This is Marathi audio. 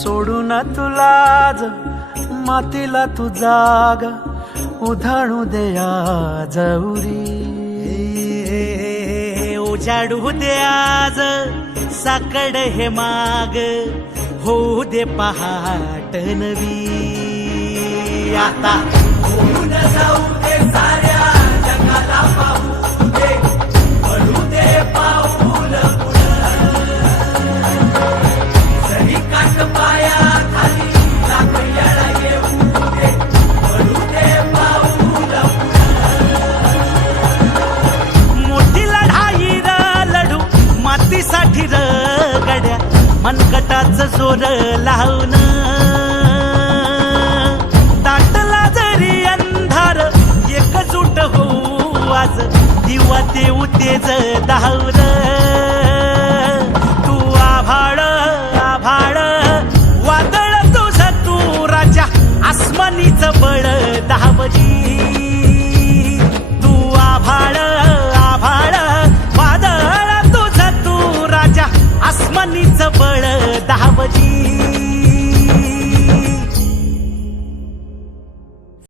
सोडून तुला आज मातीला तू जाग उधाणू दे आज उरी उजाडू दे आज साकड हे माग होऊ दे पहाट नवी आता होऊन जाऊ दे साऱ्या जगाला पाहू दे पडू दे पाऊल जरी काट पाया खाली लाकड्याला येऊ दे पडू दे पाऊल मोठी लढाई र लढू मातीसाठी र गड्या मनगटाच जोर लावून दाटला जरी अंधार एकजूट होऊ आज दिवा देऊ तेज धावर तू आभाळ आभाळ वादळ तुझ तू राजा आसमानीच बळ धावजी तू आभाळ आभाळ वादळ तुझ तू राजा आसमानीच बळ धावजी